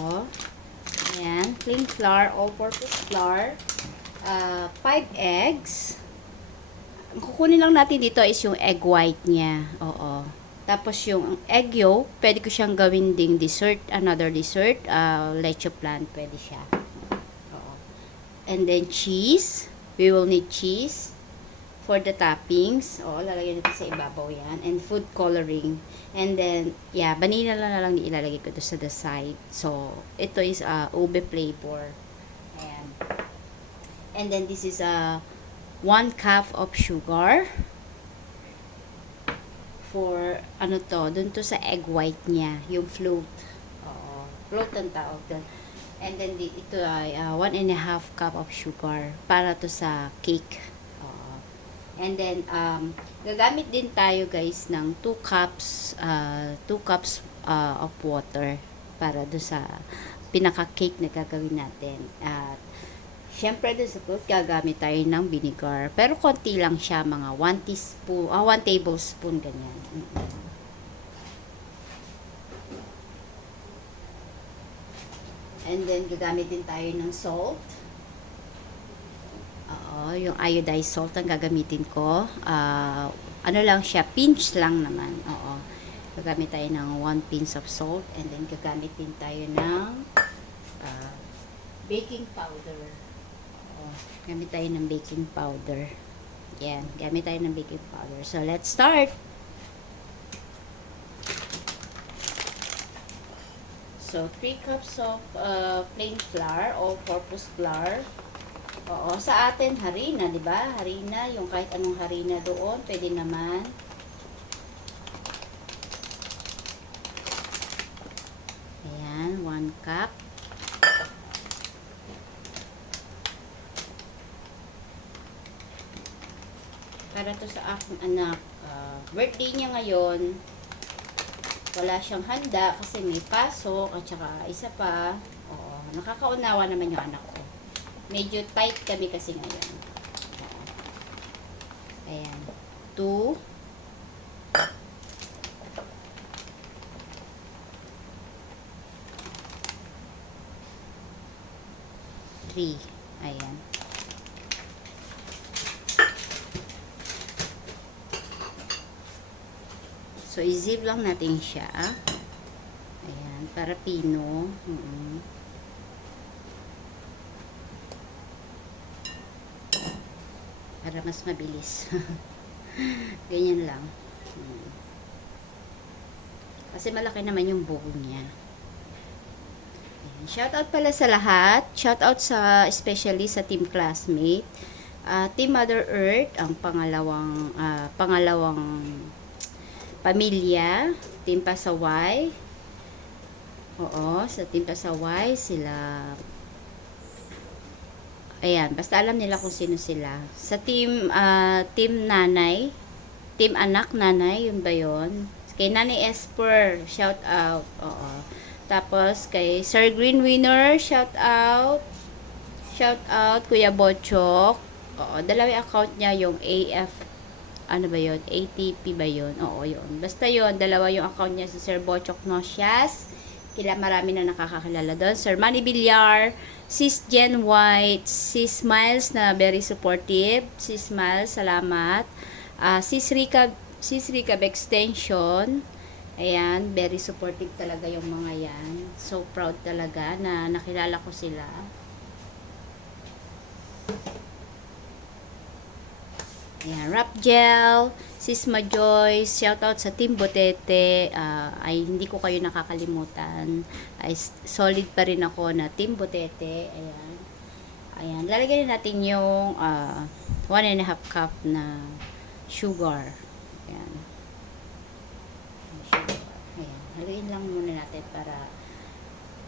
Oo. Ayan. Plain flour, all-purpose flour. 5 eggs. Ang kukunin lang natin dito is yung egg white niya. Oo. Tapos yung egg yolk, pwede ko siyang gawin ding dessert, another dessert. Leche flan, pwede siya. Oo. And then cheese. We will need cheese for the toppings. Oo, lalagyan natin sa ibabaw yan. And food coloring. And then, yeah, vanilla na lang ilalagay ko to sa the side. So, ito is ube flavor. Ayan. And then, this is 1 cup of sugar. For, ano to, dun to sa egg white niya. Yung float. Oo, float ang tawag doon. And then, ito ay 1.5 cup of sugar. Para to sa cake. And then, gagamit din tayo guys ng 2 cups of water para do sa pinaka-cake na gagawin natin. At, syempre doon sa fruit, gagamit tayo ng vinegar. Pero konti lang siya, mga 1 tablespoon, ganyan. And then, gagamit din tayo ng salt. Oo, yung iodized salt ang gagamitin ko. Ano lang siya, pinch lang naman. Oo. Gagamit tayo ng 1 pinch of salt. And then, gagamit din tayo ng baking powder. Oo. Gamit tayo ng baking powder. Yan. Gamit tayo ng baking powder. So, let's start! So, 3 cups of plain flour, all-purpose flour. Oo, sa atin harina, 'di ba? Harina, yung kahit anong harina doon, pwede naman. Ayan, 1 cup. Para to sa aking anak, birthday niya ngayon. Wala siyang handa kasi may pasok at saka isa pa. Oo, nakakaunawa naman yung anak ko. Medyo tight kami kasi ngayon. Ayan. 2. Three. Ayan. So, i-zip lang natin siya. Ayan. Para pino. Para mas mabilis. Ganyan lang. Kasi malaki naman yung buo niya. Shoutout pala sa lahat. Shoutout sa, especially sa Team Classmate. Team Mother Earth, ang pangalawang pamilya. Team Pasaway. Oo, sa Team Pasaway, sila... Ayan, basta alam nila kung sino sila. Sa team nanay, team anak nanay, yun ba yun? Kay Nanay Esper, shout out. Oo. Tapos kay Sir Green Winner, shout out. Shout out Kuya Bochok. Oo, dalawa account niya, yung AF, ano ba yun? ATP ba yun? Oo, yun. Basta yun, dalawa yung account niya, si Sir Bochok Nocias. Marami na nakakakilala doon. Sir Manny Villar, Sis Jen White, Sis Miles na very supportive. Sis Miles, salamat. Sis Rica Extension. Ayan, very supportive talaga yung mga yan. So proud talaga na nakilala ko sila. Ayan, Rap Gel, Sis Majoy, shoutout sa Team Botete. Ay, hindi ko kayo nakakalimutan. Ay, solid pa rin ako na Team Botete. Ayan. Ayan, lalagyan natin yung 1.5 cup na sugar. Ayan. Sugar. Ayan, haluin lang muna natin para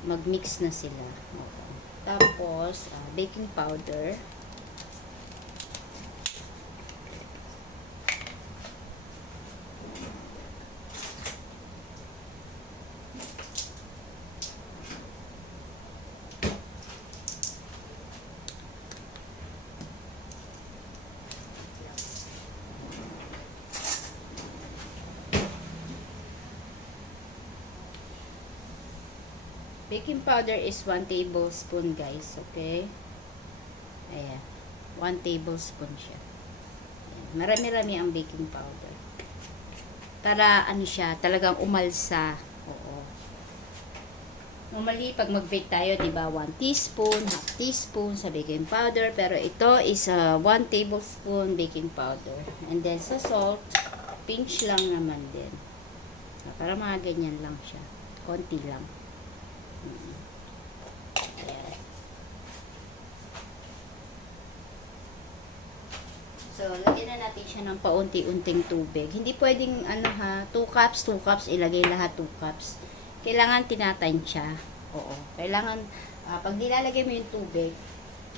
mag-mix na sila. Okay. Tapos, baking powder. baking powder is 1 tablespoon, guys. Okay? Ayan. 1 tablespoon siya. Ayan. Marami-rami ang baking powder. Para, ano siya, talagang umalsa. Oo. Normally, pag mag-bake tayo, diba, 1 teaspoon, half teaspoon sa baking powder. Pero ito is 1 tablespoon baking powder. And then, sa salt, pinch lang naman din. Para mga ganyan lang siya. Konti lang. Ayan. So, lagyan na natin siya ng paunti-unting tubig. Hindi pwedeng, 2 cups, ilagay lahat 2 cups. Kailangan tinatansya. Oo. Kailangan, pag nilalagay mo yung tubig,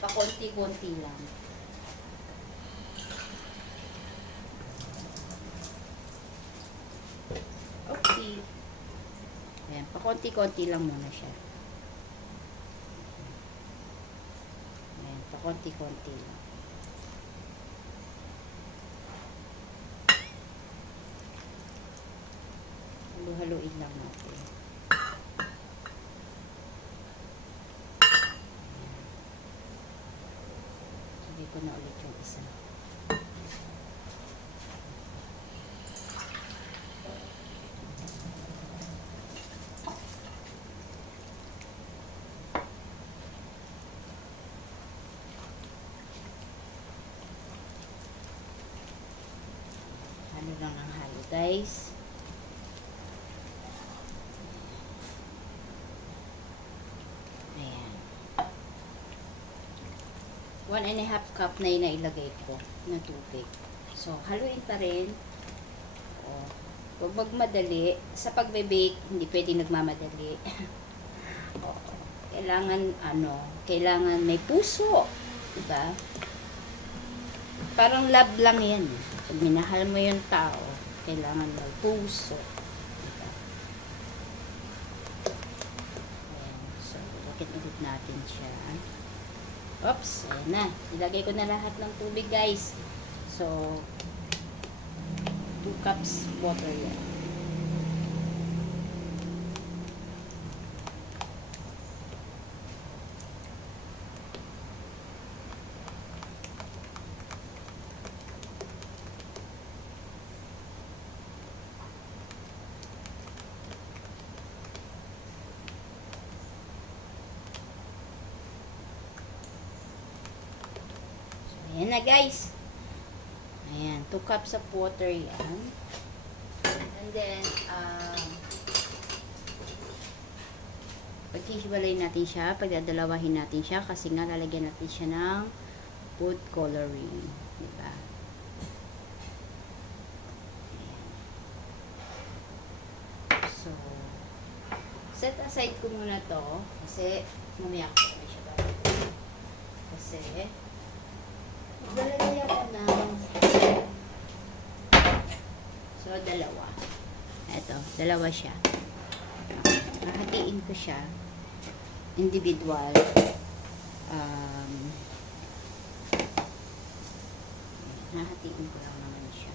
pakonti-konti lang. Okay. Ayan, pakonti-konti lang muna siya. Ayan, pakonti-konti lang. Halu-haluin lang natin. Sabi ko na ulit yung isa. Halo lang ang halo, guys. Ayan. 1.5 cup na yung nailagay ko na tubig. So, haluin pa rin. O, huwag magmadali. Sa pagbe-bake, hindi pwedeng nagmamadali. O, kailangan may puso. Diba? Parang love lang yan. Pag minahal mo yung tao, kailangan may puso. Diba? Ayan. So, ulit natin siya. Oops, ayan na. Ilagay ko na lahat ng tubig, guys. So, 2 cups water yan. Ayan na, guys. Ayan, 2 cups of water yan. And then, pagkisibalay natin siya, pagdadalawahin natin siya, kasi nga lalagyan natin siya ng food coloring. Diba? Ayan. So, set aside ko muna to, kasi mamaya ko siya ba? Kasi, maglalagay ako ng dalawa. Ito, dalawa siya. Nahatiin ko siya individual. Nahatiin ko lang naman siya.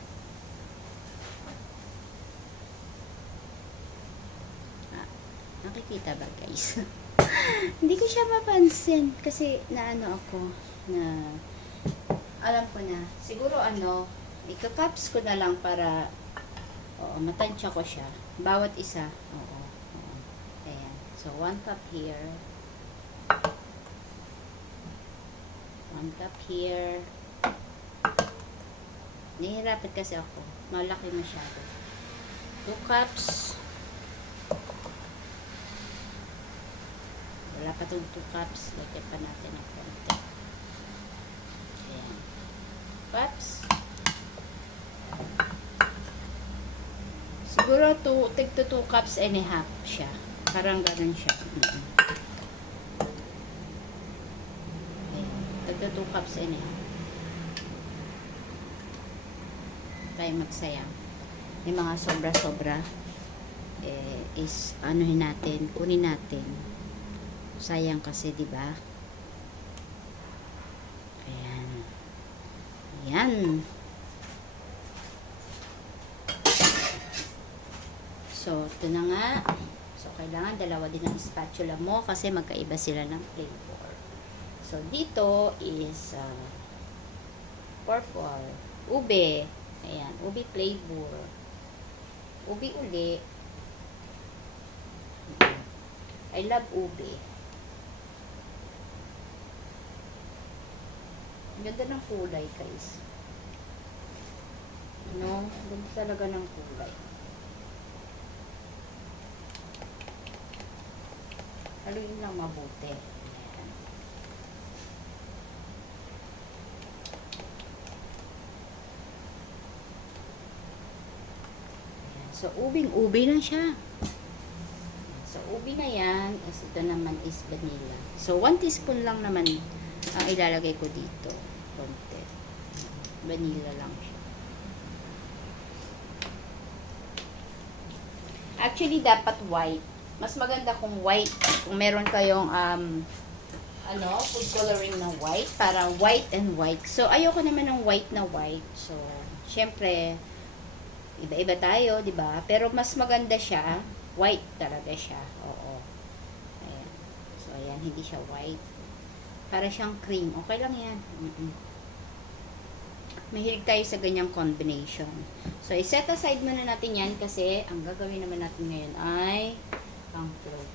Nakikita ba, guys? Hindi ko siya mapansin kasi naano ako na alam ko na. Siguro ika-cups ko na lang para matansya ko siya. Bawat isa. Oo. Ayan. So, 1 cup here. 1 cup here. Nahihirapan kasi ako. Malaki masyado. 2 cups. Wala pa itong 2 cups. Lagyan pa natin ng konti. Ayan. Cups. Siguro tig to 2 cups and a half siya. Parang ganun siya. Ayan. Tig to 2 cups and a half. Tayo magsayang. Yung mga sobra-sobra is kunin natin. Sayang kasi, di ba? Ayan. Ayan. So, ito na nga. So, kailangan dalawa din ang spatula mo kasi magkaiba sila ng flavor. So, dito is purple. Ube. Ayan. Ube flavor. Ube uli. I love ube. Ganda ng kulay, guys. No? Ganda talaga ng kulay. Haluin lang mabuti. Ayan. So, ubing-ubi na siya. So, ubi na yan. As ito naman is vanilla. So, 1 teaspoon lang naman ang ilalagay ko dito. Konti. Vanilla lang siya. Actually, dapat white. Mas maganda kung white. Kung meron kayong food coloring na white. Para white and white. So, ayoko naman ng white na white. So, syempre, iba-iba tayo, di ba? Pero mas maganda siya. White talaga siya. Oo. Ayan. So, ayan. Hindi siya white. Para siyang cream. Okay lang yan. Mahilig tayo sa ganyang combination. So, i-set aside muna natin yan kasi ang gagawin naman natin ngayon ay ang float.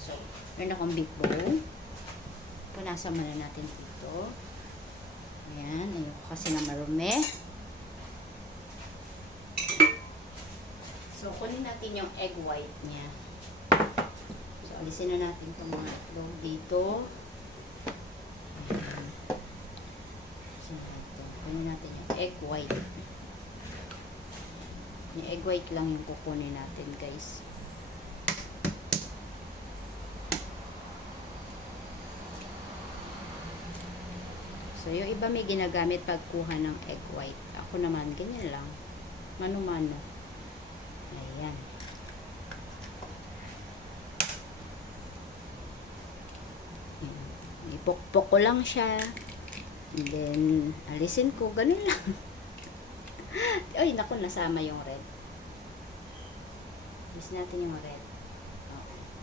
So, meron akong big bowl. Punasan muna natin dito. Ayan. Ayoko kasi na marumi. So, kunin natin yung egg white niya. So, alisin na natin itong mga itlog dito. So, kunin natin yung egg white. Yung egg white lang yung kukunin natin, guys. So, yung iba may ginagamit pagkuha ng egg white. Ako naman, ganyan lang. Mano-mano. Ayan. Ipokpok ko lang siya. And then, alisin ko. Ganun lang. Ay, naku, nasama yung red. Alisin natin yung red.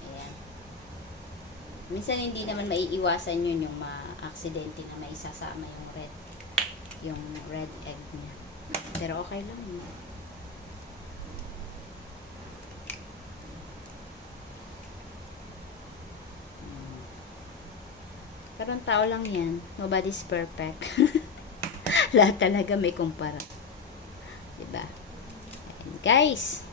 Ayan. Minsan, hindi naman maiiwasan yun yung ma-aksidente na may isasama yung red. Yung red egg niya. Pero okay lang yun. Karong tao lang yan. Nobody's perfect. Lahat talaga may kumpara. Diba? And guys,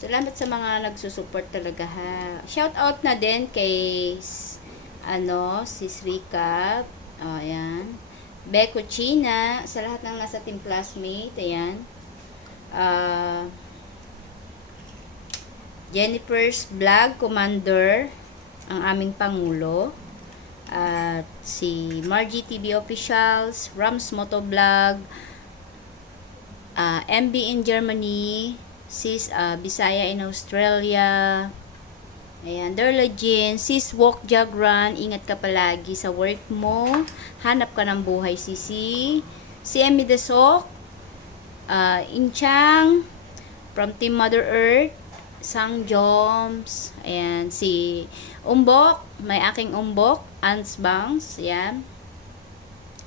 salamat sa mga nagsusupport talaga ha. Shout out na din kay Sis Rika. Ayan. Beko China. Sa lahat ng nasa team classmate. Ayan. Jennifer's Vlog Commander. Ang aming Pangulo. At si Margie TV Officials, Rams Motovlog, MB in Germany, Sis Bisaya in Australia, ayan, Derla Jean, Sis Walk Jog Run, ingat ka palagi sa work mo, hanap ka ng buhay, Sisi, si Emmy Desok, Inchang, from Team Mother Earth, Sang Joms, ayan, si Umbok, may aking Umbok, Ants Bangs, ayan.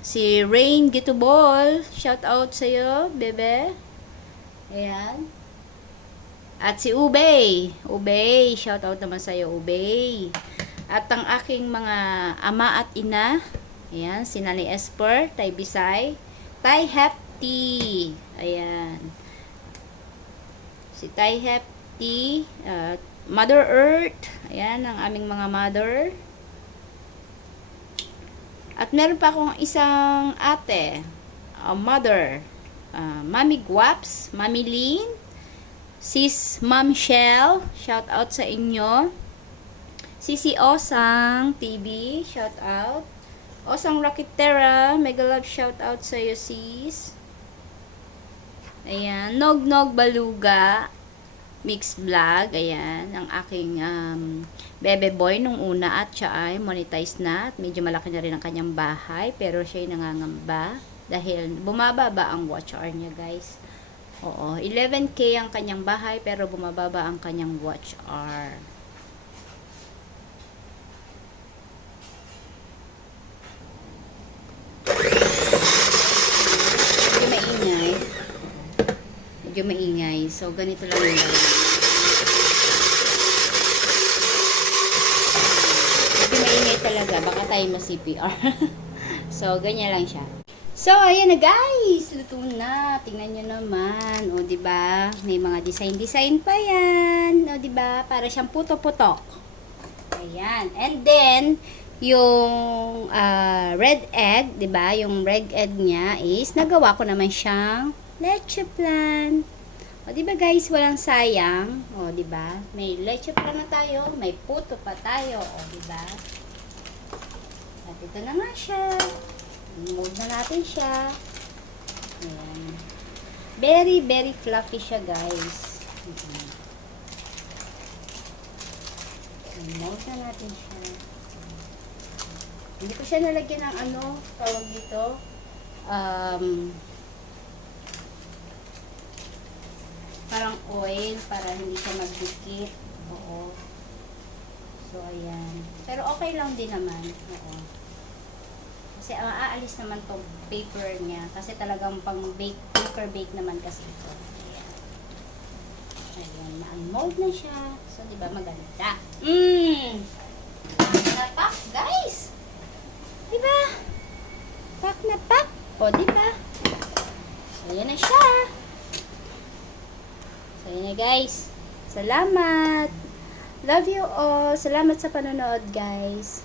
Si Rain Gitubol, shout out sa'yo, bebe. Ayan. At si Ubay, Ubay, shout out naman sa'yo, Ubay. At ang aking mga ama at ina, ayan, si Nani Esper, Tay Bisay, Tay Hefty, ayan. Si Tay Hefty, Mother Earth, ayan, ang aming mga mother. At meron pa akong isang ate, mother, Mami Guaps, Mami Lynn, Sis Ma'am Shell, shout out sa inyo. Sisi Osang TV, shout out. Osang Rakitera, mega love shout out sa iyo, sis. Ayan, Nog Nog Baluga, Mix Vlog, ayan, ang aking bebe boy nung una at siya ay monetize na at medyo malaki na rin ang kanyang bahay pero siya ay nangangamba dahil bumababa ang watch hour niya, guys. Oo, 11K ang kanyang bahay pero bumababa ang kanyang watch hour. Medyo maingay. Medyo maingay. So, ganito lang yung gawin. Medyo maingay talaga. Baka tayo ma-CPR. So, ganyan lang siya. So, ayan na guys. Luto na. Tingnan nyo naman. O, diba? May mga design-design pa yan. O, diba? Para siyang puto-putok. Ayan. And then, yung red egg, 'di ba? Yung red egg niya is nagawa ko naman siyang leche flan. O 'di ba guys, walang sayang. O 'di ba? May leche flan na tayo, may puto pa tayo, o 'di ba? At ito na nga siya. I-mold na natin siya. Ayan. Very very fluffy siya, guys. I-mold na natin siya. Hindi ko siya nalagyan ng ano, tawag dito, parang oil para hindi siya magdikit. Oo. So, ayan. Pero okay lang din naman. Oo. Kasi aalis naman tong paper niya. Kasi talagang pang bake, paper bake naman kasi ito. Ayan. Ayan, na-unmold na siya. So, di ba maganda? Napak, guys! Diba? Pak na pak. O, diba? So, yan na siya. So, yan na guys. Salamat. Love you all. Salamat sa panonood, guys.